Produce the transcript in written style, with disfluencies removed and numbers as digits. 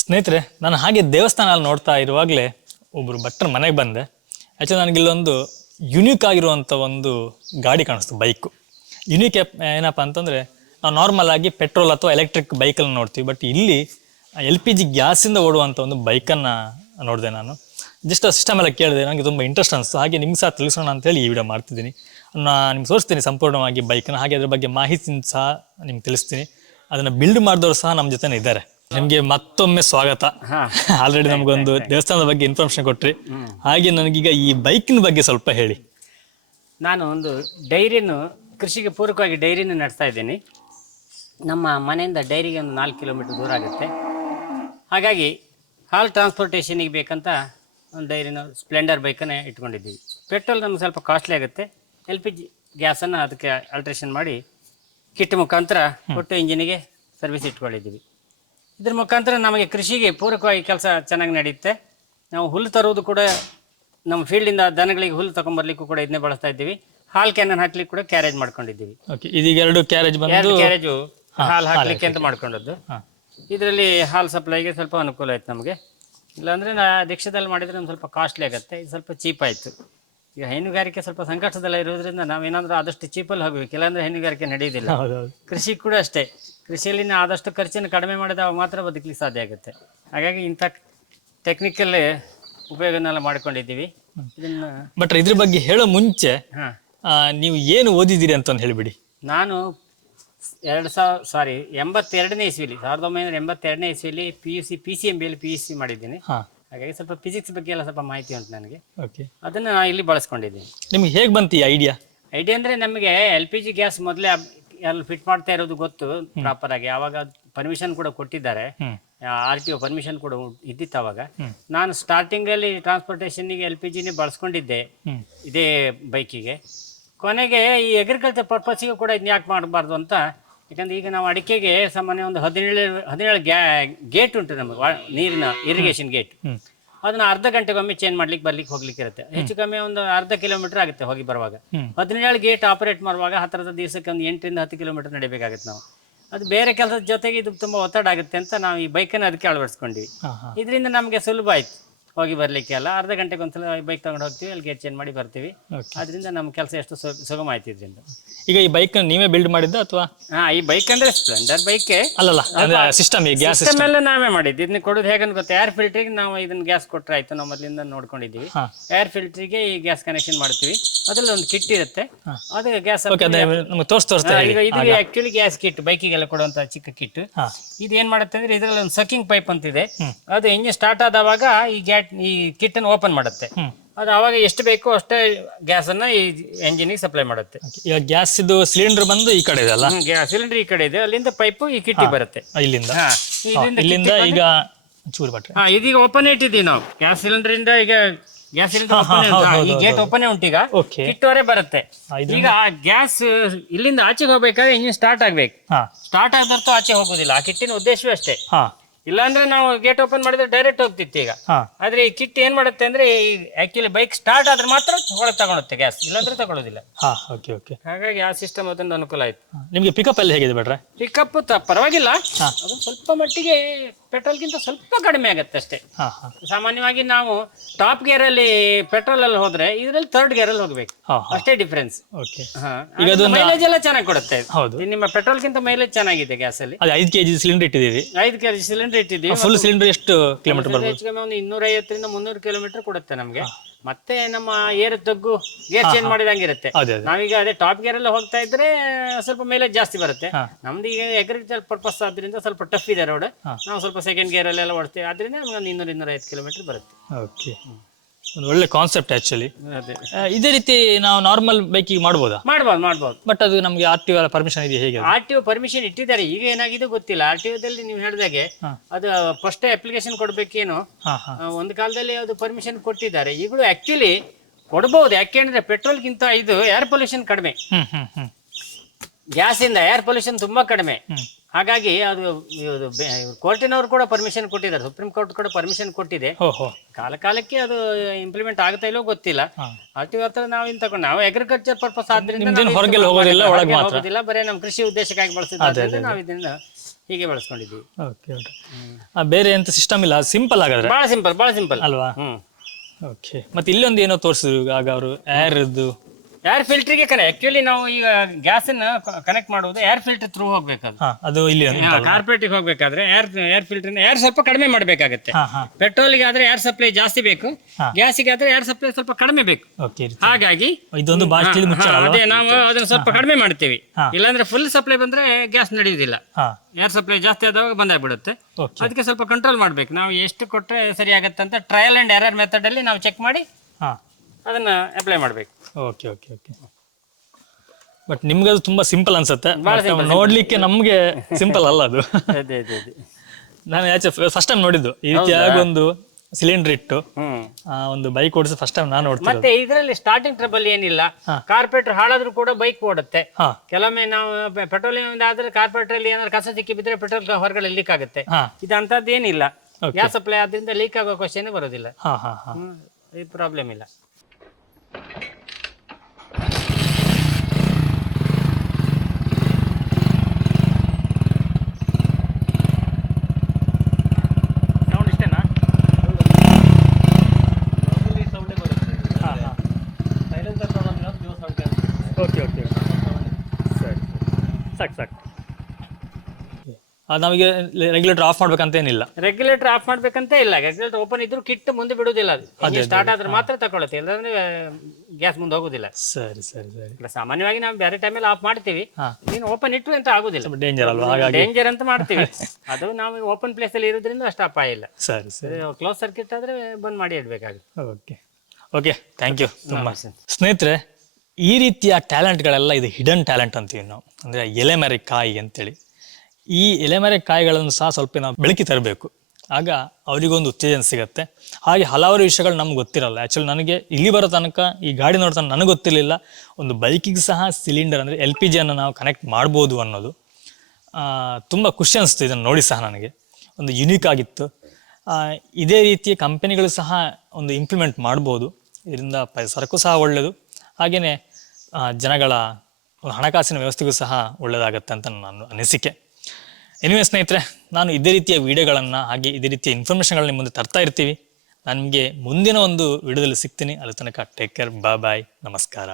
ಸ್ನೇಹಿತರೆ, ನಾನು ಹಾಗೆ ದೇವಸ್ಥಾನ ಅಲ್ಲಿ ನೋಡ್ತಾ ಇರುವಾಗಲೇ ಒಬ್ಬರು ಭಟ್ರ ಮನೆಗೆ ಬಂದೆ. ಆ್ಯಕ್ಚುಲಿ ನನಗಿಲ್ಲೊಂದು ಯುನೀಕ್ ಆಗಿರುವಂಥ ಒಂದು ಗಾಡಿ ಕಾಣಿಸ್ತು, ಬೈಕು. ಯುನೀಕ್ ಏನಪ್ಪ ಅಂತಂದರೆ, ನಾವು ನಾರ್ಮಲ್ ಆಗಿ ಪೆಟ್ರೋಲ್ ಅಥವಾ ಎಲೆಕ್ಟ್ರಿಕ್ ಬೈಕಲ್ಲಿ ನೋಡ್ತೀವಿ. ಬಟ್ ಇಲ್ಲಿ LPG ಗ್ಯಾಸಿಂದ ಓಡುವಂಥ ಒಂದು ಬೈಕನ್ನು ನೋಡಿದೆ ನಾನು. ಜಸ್ಟ್ ಆ ಸಿಸ್ಟಮ್ ಎಲ್ಲ ಕೇಳಿದೆ, ನನಗೆ ತುಂಬ ಇಂಟ್ರೆಸ್ಟ್ ಅನಿಸ್ತು. ಹಾಗೆ ನಿಮ್ಗೆ ಸಹ ತಿಳಿಸೋಣ ಅಂತೇಳಿ ಈ ವಿಡಿಯೋ ಮಾಡ್ತಿದ್ದೀನಿ. ನಾನು ನಿಮ್ಗೆ ತೋರಿಸ್ತೀನಿ ಸಂಪೂರ್ಣವಾಗಿ ಬೈಕನ್ನು, ಹಾಗೆ ಅದ್ರ ಬಗ್ಗೆ ಮಾಹಿತಿನ ಸಹ ನಿಮ್ಗೆ ತಿಳಿಸ್ತೀನಿ. ಅದನ್ನು ಬಿಲ್ಡ್ ಮಾಡಿದವರು ಸಹ ನಮ್ಮ ಜೊತೆ ಇದ್ದಾರೆ. ನಿಮಗೆ ಮತ್ತೊಮ್ಮೆ ಸ್ವಾಗತ. ಆಲ್ರೆಡಿ ನಮಗೊಂದು ದೇವಸ್ಥಾನದ ಬಗ್ಗೆ ಇನ್ಫಾರ್ಮೇಶನ್ ಕೊಟ್ರಿ. ಹಾಗೆ ನನಗೀಗ ಈ ಬೈಕಿನ ಬಗ್ಗೆ ಸ್ವಲ್ಪ ಹೇಳಿ. ನಾನು ಒಂದು ಡೈರಿಯನ್ನು, ಕೃಷಿಗೆ ಪೂರಕವಾಗಿ ಡೈರಿನ ನಡೆಸ್ತಾ ಇದ್ದೀನಿ. ನಮ್ಮ ಮನೆಯಿಂದ ಡೈರಿಗೆ ಒಂದು 4 ಕಿಲೋಮೀಟರ್ ದೂರ ಆಗುತ್ತೆ. ಹಾಗಾಗಿ ಹಾಲ್ ಟ್ರಾನ್ಸ್ಪೋರ್ಟೇಷನಿಗೆ ಬೇಕಂತ ಒಂದು ಡೈರಿನ ಸ್ಪ್ಲೆಂಡರ್ ಬೈಕನ್ನೇ ಇಟ್ಕೊಂಡಿದ್ದೀವಿ. ಪೆಟ್ರೋಲ್ ನಮ್ಗೆ ಸ್ವಲ್ಪ ಕಾಸ್ಟ್ಲಿ ಆಗುತ್ತೆ. LPG ಗ್ಯಾಸನ್ನು ಅದಕ್ಕೆ ಅಲ್ಟ್ರೇಷನ್ ಮಾಡಿ ಕಿಟ್ ಮುಖಾಂತರ ಕೊಟ್ಟು ಇಂಜಿನಿಗೆ ಸರ್ವಿಸ್ ಇಟ್ಕೊಂಡಿದ್ದೀವಿ. ಇದ್ರ ಮುಖಾಂತರ ನಮಗೆ ಕೃಷಿಗೆ ಪೂರಕವಾಗಿ ಕೆಲಸ ಚೆನ್ನಾಗಿ ನಡೆಯುತ್ತೆ. ನಾವು ಹುಲ್ಲು ತರುವುದು ಕೂಡ ನಮ್ಮ ಫೀಲ್ಡಿಂದ ದನಗಳಿಗೆ ಹುಲ್ಲು ತಗೊಂಡ್ಬರ್ಲಿಕ್ಕೂ ಕೂಡ ಇದನ್ನೇ ಬಳಸ್ತಾ ಇದ್ದೀವಿ. ಹಾಲು ಕ್ಯಾನನ್ ಹಾಕ್ಲಿಕ್ಕೆ ಕೂಡ ಕ್ಯಾರೇಜ್ ಮಾಡ್ಕೊಂಡಿದ್ದೀವಿ. ಇದೀಗ 2 ಕ್ಯಾರೇಜ್ ಬಂದು ಕ್ಯಾರೇಜು ಹಾಲು ಹಾಕ್ಲಿಕ್ಕೆ ಅಂತ ಮಾಡ್ಕೊಂಡದ್ದು. ಇದರಲ್ಲಿ ಹಾಲು ಸಪ್ಲೈಗೆ ಸ್ವಲ್ಪ ಅನುಕೂಲ ಆಯ್ತು ನಮಗೆ. ಇಲ್ಲಾಂದರೆ ದೀಕ್ಷದಲ್ಲಿ ಮಾಡಿದರೆ ಒಂದು ಸ್ವಲ್ಪ ಕಾಸ್ಟ್ಲಿ ಆಗುತ್ತೆ. ಇದು ಸ್ವಲ್ಪ ಚೀಪ್ ಆಯಿತು. ಈಗ ಹೈನುಗಾರಿಕೆ ಸ್ವಲ್ಪ ಸಂಕಷ್ಟದಲ್ಲ ಇರೋದ್ರಿಂದ ನಾವೇನಾದರೂ ಆದಷ್ಟು ಚೀಪಲ್ಲಿ ಹೋಗಬೇಕು, ಇಲ್ಲಾಂದರೆ ಹೈನುಗಾರಿಕೆ ನಡೆಯೋದಿಲ್ಲ. ಕೃಷಿ ಕೂಡ ಅಷ್ಟೇ, ಕೃಷಿಯಲ್ಲಿ ಆದಷ್ಟು ಖರ್ಚನ್ನು ಕಡಿಮೆ ಮಾಡಿದಾಗ ಮಾತ್ರ ಬದುಕಲಿಕ್ಕೆ ಸಾಧ್ಯ ಆಗುತ್ತೆ. ಹಾಗಾಗಿ ಇಂಥ ಟೆಕ್ನಿಕಲ್ ಉಪಯೋಗನೆಲ್ಲ ಮಾಡ್ಕೊಂಡಿದ್ದೀವಿ. ಇದನ್ನು ಬಟ್ ಇದ್ರ ಬಗ್ಗೆ ಹೇಳೋ ಮುಂಚೆ ನೀವು ಏನು ಓದಿದ್ದೀರಿ ಅಂತ ಒಂದು ಹೇಳಿಬಿಡಿ. ನಾನು 1982ನೇ ಇಸ್ವಿಲಿ 1982ನೇ ಇಸ್ವಿಲಿ PUC PCMBಯಲ್ಲಿ PUC ಮಾಡಿದ್ದೀನಿ. ಹಾಗಾಗಿ ಸ್ವಲ್ಪ ಫಿಸಿಕ್ಸ್ ಬಗ್ಗೆ ಎಲ್ಲ ಸ್ವಲ್ಪ ಮಾಹಿತಿ ಉಂಟು ನನಗೆ. ಅದನ್ನು ನಾನು ಇಲ್ಲಿ ಬಳಸ್ಕೊಂಡಿದ್ದೀನಿ. ನಿಮ್ಗೆ ಹೇಗೆ ಬಂತು ಈ ಐಡಿಯಾ ಅಂದರೆ ನಮಗೆ LPG ಗ್ಯಾಸ್ ಮೊದಲೇ ಎಲ್ಲ ಫಿಟ್ ಮಾಡ್ತಾ ಇರೋದು ಗೊತ್ತು ಪ್ರಾಪರ್ ಆಗಿ. ಆವಾಗ ಪರ್ಮಿಷನ್ ಕೂಡ ಕೊಟ್ಟಿದ್ದಾರೆ, RTO ಪರ್ಮಿಷನ್ ಕೂಡ ಇದ್ದಿತ್ತು ಅವಾಗ. ನಾನು ಸ್ಟಾರ್ಟಿಂಗಲ್ಲಿ ಟ್ರಾನ್ಸ್ಪೋರ್ಟೇಷನ್ಗೆ LPGನೇ ಬಳಸ್ಕೊಂಡಿದ್ದೆ ಇದೇ ಬೈಕಿಗೆ. ಕೊನೆಗೆ ಈ ಅಗ್ರಿಕಲ್ಚರ್ ಪರ್ಪಸ್ಸಿಗೂ ಕೂಡ ಇದನ್ನ ಯಾಕೆ ಮಾಡಬಾರ್ದು ಅಂತ. ಯಾಕಂದರೆ ಈಗ ನಾವು ಅಡಿಕೆಗೆ ಸಾಮಾನ್ಯ ಒಂದು 17 ಗೇಟ್ ಉಂಟು ನಮಗೆ, ನೀರಿನ ಇರಿಗೇಷನ್ ಗೇಟ್. ಅದನ್ನ ಅರ್ಧ ಗಂಟೆಗೊಮ್ಮೆ ಚೇಂಜ್ ಮಾಡ್ಲಿಕ್ಕೆ ಬರ್ಲಿಕ್ಕೆ ಹೋಗ್ಲಿಕ್ಕೆ ಇರುತ್ತೆ. ಹೆಚ್ಚು ಕಮ್ಮಿ ಒಂದು ಅರ್ಧ ಕಿಲೋಮೀಟರ್ ಆಗುತ್ತೆ ಹೋಗಿ ಬರುವಾಗ. 17 ಗೇಟ್ ಆಪರೇಟ್ ಮಾಡುವಾಗ ಹತ್ತಿರದ ದಿವಸಕ್ಕೆ ಒಂದು 8 ರಿಂದ 10 ಕಿಲೋಮೀಟರ್ ನಡಿಬೇಕಾಗುತ್ತೆ ನಾವು. ಅದು ಬೇರೆ ಕೆಲಸದ ಜೊತೆಗೆ ಇದು ತುಂಬ ಒತ್ತಡ ಆಗುತ್ತೆ ಅಂತ ನಾವು ಈ ಬೈಕನ್ನು ಅದಕ್ಕೆ ಅಳವಡಿಸ್ಕೊಂಡ್ವಿ. ಇದರಿಂದ ನಮಗೆ ಸುಲಭ ಆಯ್ತು ಹೋಗಿ ಬರಲಿಕ್ಕೆ. ಎಲ್ಲ ಅರ್ಧ ಗಂಟೆಗೆ ಒಂದ್ಸಲ ಬೈಕ್ ತಗೊಂಡು ಹೋಗ್ತೀವಿ, ಅಲ್ಲಿ ಗೇಟ್ ಚೇಂಜ್ ಮಾಡಿ ಬರ್ತೀವಿ. ಅದರಿಂದ ನಮ್ಮ ಕೆಲಸ ಎಷ್ಟು ಸುಗಮ ಆಯ್ತು ಇದರಿಂದ. ಈಗ ಈ ಬೈಕ್ ನೀವೇ ಬಿಲ್ಡ್ ಮಾಡಿದ್ದ ಅಥವಾ? ಈ ಬೈಕ್ ಅಂದ್ರೆ ಸ್ಪ್ಲೆಂಡರ್ ಬೈಕ್ ಅಲ್ಲಲ್ಲ, ಸಿಸ್ಟಮ್ ಸಿಸ್ಟಮ್ ಎಲ್ಲ ನಾವೇ ಮಾಡಿದ್ದು. ಇದನ್ನ ಕೊಡೋದು ಹೇಗಂತ ಗೊತ್ತಾ, ಏರ್ ಫಿಲ್ಟ್ರಿಗೆ ನಾವು ಇದನ್ನ ಗ್ಯಾಸ್ ಕೊಟ್ಟರೆ ಆಯ್ತು. ನಾವು ಮೊದಲಿಂದ ನೋಡ್ಕೊಂಡಿದ್ದೀವಿ. ಏರ್ ಫಿಲ್ಟ್ರಿಗೆ ಈ ಗ್ಯಾಸ್ ಕನೆಕ್ಷನ್ ಮಾಡ್ತೀವಿ. ಅದ್ರಲ್ಲಿ ಒಂದು ಕಿಟ್ ಇರುತ್ತೆ, ಅದು ಗ್ಯಾಸ್ ಇದು ಆಕ್ಚುಲಿ ಗ್ಯಾಸ್ ಕಿಟ್, ಬೈಕಿಗೆಲ್ಲ ಕೊಡುವಂತ ಚಿಕ್ಕ ಕಿಟ್. ಇದು ಏನ್ ಮಾಡುತ್ತೆ ಅಂದ್ರೆ, ಇದರಲ್ಲಿ ಒಂದು ಸಕಿಂಗ್ ಪೈಪ್ ಅಂತಿದೆ. ಅದು ಇಂಜಿನ್ ಸ್ಟಾರ್ಟ್ ಆದವಾಗ ಈ ಕಿಟ್ ಅನ್ನು ಓಪನ್ ಮಾಡುತ್ತೆ. ಅದು ಅವಾಗ ಎಷ್ಟು ಬೇಕೋ ಅಷ್ಟೇ ಗ್ಯಾಸ್ ಅನ್ನ ಈ ಎಂಜಿನಿಗೆ ಸಪ್ಲೈ ಮಾಡುತ್ತೆ. ಈಗ ಗ್ಯಾಸ್ ಇದು ಸಿಲಿಂಡರ್ ಬಂದು ಈ ಕಡೆ ಇದೆ ಅಲ್ಲ, ಸಿಲಿಂಡರ್ ಈ ಕಡೆ ಇದೆ, ಅಲ್ಲಿಂದ ಪೈಪ್ ಈ ಕಿಟ್ಟಿಗೆ ಬರುತ್ತೆ. ಇಲ್ಲಿಂದ ಈಗ ಚೂರು ಬಟ್ರೆ ಇದೀಗ ಓಪನ್ ಇಟ್ಟಿದ್ದೀವಿ ನಾವು ಗ್ಯಾಸ್ ಸಿಲಿಂಡರ್ ಇಂದ. ಈಗ ಗ್ಯಾಸ್ ಸಿಲಿಂಡರ್ ಈ ಗೇಟ್ ಓಪನ್ ಉಂಟು, ಈಗ ಕಿಟ್ಟವರೆ ಬರುತ್ತೆ. ಈಗ ಗ್ಯಾಸ್ ಇಲ್ಲಿಂದ ಆಚೆಗೆ ಹೋಗ್ಬೇಕಾದ್ರೆ ಇಂಜಿನ್ ಸ್ಟಾರ್ಟ್ ಆಗ್ಬೇಕು. ಸ್ಟಾರ್ಟ್ ಆಗದಂತೂ ಆಚೆ ಹೋಗುದಿಲ್ಲ. ಆ ಕಿಟ್ಟಿನ ಉದ್ದೇಶವೇ ಅಷ್ಟೇ. ಇಲ್ಲಾಂದ್ರೆ ನಾವು ಗೇಟ್ ಓಪನ್ ಮಾಡಿದ್ರೆ ಡೈರೆಕ್ಟ್ ಹೋಗ್ತಿತ್ತು. ಈಗ ಆದ್ರೆ ಈ ಕಿಟ್ ಏನ್ ಮಾಡುತ್ತೆ ಅಂದ್ರೆ, ಆಕ್ಚುಲಿ ಬೈಕ್ ಸ್ಟಾರ್ಟ್ ಆದ್ರೆ ಮಾತ್ರ ಒಳಗೆ ತಗೊಳುತ್ತೆ ಗ್ಯಾಸ್, ಇಲ್ಲಾಂದ್ರೆ ತಗೊಳ್ಳೋದಿಲ್ಲ. ಹಾಗಾಗಿ ಆ ಸಿಸ್ಟಮ್ ಅದೊಂದು ಅನುಕೂಲ ಆಯ್ತು. ನಿಮ್ಗೆ ಪಿಕಪ್ ಎಲ್ಲ ಹೇಗಿದೆ ಬೇಡ್ರೆ? ಪಿಕಪ್ ಪರವಾಗಿಲ್ಲ, ಅದು ಸ್ವಲ್ಪ ಮಟ್ಟಿಗೆ ಪೆಟ್ರೋಲ್ಗಿಂತ ಸ್ವಲ್ಪ ಕಡಿಮೆ ಆಗತ್ತೆ ಅಷ್ಟೇ. ಸಾಮಾನ್ಯವಾಗಿ ನಾವು ಟಾಪ್ ಗೇರ್ ಅಲ್ಲಿ ಪೆಟ್ರೋಲ್ ಅಲ್ಲಿ ಹೋದ್ರೆ ಇದರಲ್ಲಿ 3rd ಗೇರ್ ಅಲ್ಲಿ ಹೋಗ್ಬೇಕು, ಅಷ್ಟೇ ಡಿಫ್ರೆನ್ಸ್. ಮೈಲೇಜ್ ಎಲ್ಲ ಚೆನ್ನಾಗಿ ಕೊಡುತ್ತೆ. ನಿಮ್ಮ ಪೆಟ್ರೋಲ್ ಗಿಂತ ಮೈಲೇಜ್ ಚೆನ್ನಾಗಿದೆ ಗ್ಯಾಸ್ ಅಲ್ಲಿ. 5 kg ಸಿಲಿಂಡರ್ ಇಟ್ಟಿದ್ದೀವಿ. 5 kg ಸಿಲಿಂಡರ್ ಇಟ್ಟಿದ್ದೀವಿ. ಫುಲ್ ಸಿಲಿಂಡರ್ ಎಷ್ಟು ಕಿಲೋಮೀಟರ್ ಬರುತ್ತೆ? ಹೆಚ್ಚು ಕಮ್ಮಿ ಒಂದು 250 ರಿಂದ 300 ಕಿಲೋಮೀಟರ್ ಕೊಡುತ್ತೆ ನಮಗೆ. ಮತ್ತೆ ನಮ್ಮ ಏರು ತಗ್ಗು ಗೇರ್ ಚೇಂಜ್ ಮಾಡಿದಂಗಿರುತ್ತೆ. ನಾವೀಗ ಅದೇ ಟಾಪ್ ಗೇರ್ ಎಲ್ಲ ಹೋಗ್ತಾ ಇದ್ರೆ ಸ್ವಲ್ಪ ಮೈಲೇಜ್ ಜಾಸ್ತಿ ಬರುತ್ತೆ. ನಮ್ದು ಈಗ ಅಗ್ರಿಕಲ್ಚರ್ ಪರ್ಪಸ್ ಆದ್ರಿಂದ ಸ್ವಲ್ಪ ಟಫ್ ಇದೆ ರೋಡ್. ನಾವು ಸ್ವಲ್ಪ ಸೆಕೆಂಡ್ ಗೇರ್ ಅಲ್ಲೆಲ್ಲ ಓಡಿಸ್ತೀವಿ, ಆದ್ರಿಂದ ನಮ್ಗೆ 200-205 ಕಿಲೋಮೀಟರ್ ಬರುತ್ತೆ. ಒಂದು ಒಳ್ಳೆ ಕಾನ್ಸೆಪ್ಟ್ ಆಕ್ಚುಲಿ. ಇದೇ ರೀತಿ ನಾವು ನಾರ್ಮಲ್ ಬೈಕಿಗೆ ಮಾಡ್ಬೋದು. ಬಟ್ ಅದು ನಮ್ಗೆ RTO ಪರ್ಮಿಷನ್ ಇದೆ ಹೇಗೆ? RTO ಪರ್ಮಿಷನ್ ಇಟ್ಟಿದ್ದಾರೆ. ಈಗ ಏನಾಗಿದೆ ಗೊತ್ತಿಲ್ಲ. RTOದಲ್ಲಿ ನೀವು ಹೇಳಿದಾಗೆ ಅದು ಫಸ್ಟ್ ಅಪ್ಲಿಕೇಶನ್ ಕೊಡ್ಬೇಕೇನು, ಒಂದು ಕಾಲದಲ್ಲಿ ಅದು ಪರ್ಮಿಷನ್ ಕೊಟ್ಟಿದ್ದಾರೆ. ಈಗಲೂ ಆಕ್ಚುಲಿ ಕೊಡ್ಬಹುದು. ಯಾಕೆಂದ್ರೆ ಪೆಟ್ರೋಲ್ಗಿಂತ ಇದು ಏರ್ ಪೊಲ್ಯೂಷನ್ ಕಡಿಮೆ, ಗ್ಯಾಸ್ ಇಂದ ಏರ್ ಪೊಲ್ಯೂಷನ್ ತುಂಬಾ ಕಡಿಮೆ. ಹಾಗಾಗಿ ಅದು ಕೋರ್ಟಿನವರು ಕೂಡ ಪರ್ಮಿಷನ್ ಕೊಟ್ಟಿದ್ದಾರೆ, ಸುಪ್ರೀಂ ಕೋರ್ಟ್ ಕೂಡ ಪರ್ಮಿಷನ್ ಕೊಟ್ಟಿದೆ. ಕಾಲಕ್ಕೆ ಅದು ಇಂಪ್ಲಿಮೆಂಟ್ ಆಗ್ತಾ ಇಲ್ಲೋ ಗೊತ್ತಿಲ್ಲ. RTO ಹತ್ರ ನಾವು ಅಗ್ರಿಕಲ್ಚರ್ ಪರ್ಪಸ್ ಆದ್ರಿಂದ ಹೊರಗೆಲ್ಲ ಹೋಗೋದಿಲ್ಲ, ಬರೀ ನಮ್ಮ ಕೃಷಿ ಉದ್ದೇಶಕ್ಕಾಗಿ ಬಳಸಿದ್ರಿಂದ ನಾವು ಇದನ್ನ ಹೀಗೆ ಬಳಸ್ಕೊಂಡಿದ್ದೀವಿ. Okay okay. ಬೇರೆ ಎಂತ ಸಿಸ್ಟಮ್ ಇಲ್ಲ, ಸಿಂಪಲ್ ಆಗಾದ್ರೆ ಭಾಳ ಸಿಂಪಲ್ ಅಲ್ವಾ? ಹ್ಮ್. ಓಕೆ. ಮತ್ತೆ ಇಲ್ಲೊಂದು ಏನೋ ತೋರಿಸಿದ್ರು ಆಗ ಅವರು ಏರ್ದು. ಏರ್ ಫಿಲ್ಟರ್ಗೆ ಆಕ್ಚುಲಿ ನಾವು ಈಗ ಗ್ಯಾಸ್ ಅನ್ನ ಕನೆಕ್ಟ್ ಮಾಡುವುದು ಏರ್ ಫಿಲ್ಟರ್ ಥ್ರೂ ಹೋಗ್ಬೇಕು. ಅದು ಇಲ್ಲಿ ಕಾರ್ಪೊರೇಟಿಗೆ ಹೋಗ್ಬೇಕಾದ್ರೆ ಏರ್ ಫಿಲ್ಟರ್ ಏರ್ ಸ್ವಲ್ಪ ಕಡಿಮೆ ಮಾಡಬೇಕಾಗುತ್ತೆ. ಪೆಟ್ರೋಲ್ಗೆ ಆದ್ರೆ ಏರ್ ಸಪ್ಲೈ ಜಾಸ್ತಿ ಬೇಕು, ಗ್ಯಾಸಿಗೆ ಆದ್ರೆ ಏರ್ ಸಪ್ಲೈ ಸ್ವಲ್ಪ ಕಡಿಮೆ ಬೇಕು. ಹಾಗಾಗಿ ಇದೊಂದು ಅದೇ ನಾವು ಅದನ್ನ ಸ್ವಲ್ಪ ಕಡಿಮೆ ಮಾಡ್ತೀವಿ. ಇಲ್ಲಾಂದ್ರೆ ಫುಲ್ ಸಪ್ಲೈ ಬಂದ್ರೆ ಗ್ಯಾಸ್ ನಡೆಯುವುದಿಲ್ಲ. ಏರ್ ಸಪ್ಲೈ ಜಾಸ್ತಿ ಆದಾಗ ಬಂದಾಗ್ಬಿಡುತ್ತೆ. ಅದಕ್ಕೆ ಸ್ವಲ್ಪ ಕಂಟ್ರೋಲ್ ಮಾಡ್ಬೇಕು. ನಾವು ಎಷ್ಟು ಕೊಟ್ರೆ ಸರಿ ಆಗತ್ತೆ ಅಂತ ಟ್ರಯಲ್ ಅಂಡ್ ಎರರ್ ಮೆಥಡ್ ಅಲ್ಲಿ ನಾವು ಚೆಕ್ ಮಾಡಿ ಅದನ್ನ ಅಪ್ಲೈ ಮಾಡ್ಬೇಕು. Okay okay okay. ಬಟ್ ನಿಮ್ಗೆ ಅದು ತುಂಬಾ ಸಿಂಪಲ್ ಅನ್ಸುತ್ತೆ, ನೋಡ್ಲಿಕ್ಕೆ ನಮ್ಗೆ ಸಿಂಪಲ್ ಅಲ್ಲ ಅದು. ನಾನು ಆಚೆ ಫಸ್ಟ್ ಟೈಮ್ ನೋಡಿದ್ದು ಈ ರೀತಿಯಾಗಿ ಒಂದು ಸಿಲಿಂಡರ್ ಇಟ್ಟು ಒಂದು ಬೈಕ್ ಓಡಿಸಿ ಫಸ್ಟ್ ಟೈಮ್ ನಾನು ನೋಡ್ತೀನಿ. ಮತ್ತೆ ಇದರಲ್ಲಿ ಸ್ಟಾರ್ಟಿಂಗ್ ಟ್ರಬಲ್ ಏನಿಲ್ಲ. ಕಾರ್ಪೊರೇಟರ್ ಹಾಳಾದ್ರೂ ಕೂಡ ಬೈಕ್ ಓಡುತ್ತೆ. ಕೆಲವೊಮ್ಮೆ ನಾವು ಪೆಟ್ರೋಲಿಯಂ ಆದ್ರೆ ಕಾರ್ಪೊರೇಟರ್ ಅಲ್ಲಿ ಏನಾದ್ರು ಕಸ ಸಿಕ್ಕಿ ಬಿದ್ರೆ ಪೆಟ್ರೋಲ್ ಹೊರಗಡೆ ಲೀಕ್ ಆಗುತ್ತೆ. ಇದು ಅಂತದ್ದು ಏನಿಲ್ಲ. ಗ್ಯಾಸ್ ಸಪ್ಲೈ ಆದ್ರಿಂದ ಲೀಕ್ ಆಗೋ ಕ್ವಶನ್ ಬರೋದಿಲ್ಲ. ಈ ಪ್ರಾಬ್ಲಮ್ ಇಲ್ಲ. ಓಕೆ ಓಕೆ ಸರಿ ಸಾಕು ಸಾಕು. ಅದು ನಮಗೆ ರೆಗ್ಯುಲೇಟರ್ ಆಫ್ ಮಾಡ್ಬೇಕಂತ ಏನಿಲ್ಲ. ರೆಗ್ಯುಲೇಟರ್ ಆಫ್ ಮಾಡ್ಬೇಕಂತ ಇಲ್ಲ. ರೆಗ್ಯುಲೇಟರ್ ಓಪನ್ ಇದ್ರು ಕಿಟ್ ಮುಂದೆ ಬಿಡುವುದಿಲ್ಲ. ಅದು ಸ್ಟಾರ್ಟ್ ಆದ್ರೆ ಮಾತ್ರ ತಗೊಳುತ್ತೆ, ಇಲ್ಲಾಂದ್ರೆ ಗ್ಯಾಸ್ ಮುಂದೆ ಹೋಗುದಿಲ್ಲ. ಸರಿ ಸರಿ ಸರಿ. ಸಾಮಾನ್ಯವಾಗಿ ನಾವು ಬೇರೆ ಟೈಮಲ್ಲಿ ಆಫ್ ಮಾಡ್ತೀವಿ. ನೀನು ಓಪನ್ ಇಟ್ಟು ಅಂತ ಆಗುದಿಲ್ಲ. ಡೇಂಜರ್ ಅಲ್ವಾ? ಹಾಗಾಗಿ ಡೇಂಜರ್ ಅಂತ ಮಾಡ್ತೀವಿ. ಅದು ನಾವು ಓಪನ್ ಪ್ಲೇಸ್ ಅಲ್ಲಿ ಇರೋದ್ರಿಂದ ಅಷ್ಟು ಅಪಾಯ ಇಲ್ಲ. ಸರಿ ಸರಿ. ಕ್ಲೋಸ್ ಸರ್ಕ್ಯೂಟ್ ಆದ್ರೆ ಬಂದ್ ಮಾಡಿ ಇಡ್ಬೇಕಾಗುತ್ತೆ. ಓಕೆ ಓಕೆ, ಥ್ಯಾಂಕ್ ಯು ತುಂಬ. ಸ್ನೇಹಿತರೆ, ಈ ರೀತಿಯ ಟ್ಯಾಲೆಂಟ್ಗಳೆಲ್ಲ ಇದು ಹಿಡನ್ ಟ್ಯಾಲೆಂಟ್ ಅಂತೀವಿ ನಾವು, ಅಂದರೆ ಎಲೆಮರೆ ಕಾಯಿ ಅಂತೇಳಿ. ಈ ಎಲೆಮರೆ ಕಾಯಿಗಳನ್ನು ಸಹ ಸ್ವಲ್ಪ ನಾವು ಬೆಳಕಿ ತರಬೇಕು, ಆಗ ಅವರಿಗೊಂದು ಉತ್ತೇಜನ ಸಿಗುತ್ತೆ. ಹಾಗೆ ಹಲವಾರು ವಿಷಯಗಳು ನಮ್ಗೆ ಗೊತ್ತಿರಲ್ಲ. ಆ್ಯಕ್ಚುಲಿ ನನಗೆ ಇಲ್ಲಿ ಬರೋ ತನಕ ಈ ಗಾಡಿ ನೋಡ್ತಾ ನನಗೆ ಗೊತ್ತಿರಲಿಲ್ಲ ಒಂದು ಬೈಕಿಗೆ ಸಹ ಸಿಲಿಂಡರ್ ಅಂದರೆ LPG ಅನ್ನು ನಾವು ಕನೆಕ್ಟ್ ಮಾಡ್ಬೋದು ಅನ್ನೋದು. ತುಂಬ ಖುಷಿ ಅನಿಸ್ತು ಇದನ್ನು ನೋಡಿ ಸಹ. ನನಗೆ ಒಂದು ಯುನೀಕ್ ಆಗಿತ್ತು. ಇದೇ ರೀತಿಯ ಕಂಪನಿಗಳು ಸಹ ಒಂದು ಇಂಪ್ಲಿಮೆಂಟ್ ಮಾಡ್ಬೋದು. ಇದರಿಂದ ಪರಿಸರಕ್ಕೂ ಸಹ ಒಳ್ಳೆಯದು, ಹಾಗೆಯೇ ಜನಗಳ ಹಣಕಾಸಿನ ವ್ಯವಸ್ಥೆಗೂ ಸಹ ಒಳ್ಳೆಯದಾಗತ್ತೆ ಅಂತ ನನ್ನ ಅನಿಸಿಕೆ. ಎನಿವೆ ಸ್ನೇಹಿತರೆ, ನಾನು ಇದೇ ರೀತಿಯ ವಿಡಿಯೋಗಳನ್ನು ಹಾಗೆ ಇದೇ ರೀತಿಯ ಇನ್ಫಾರ್ಮೇಷನ್ಗಳನ್ನ ನಿಮ್ಮ ಮುಂದೆ ತರ್ತಾ ಇರ್ತೀವಿ. ನಾನು ನಿಮಗೆ ಮುಂದಿನ ಒಂದು ವಿಡಿಯೋದಲ್ಲಿ ಸಿಗ್ತೀನಿ. ಅಲ್ಲಿ ತನಕ ಟೇಕ್ ಕೇರ್, ಬಾಯ್, ನಮಸ್ಕಾರ.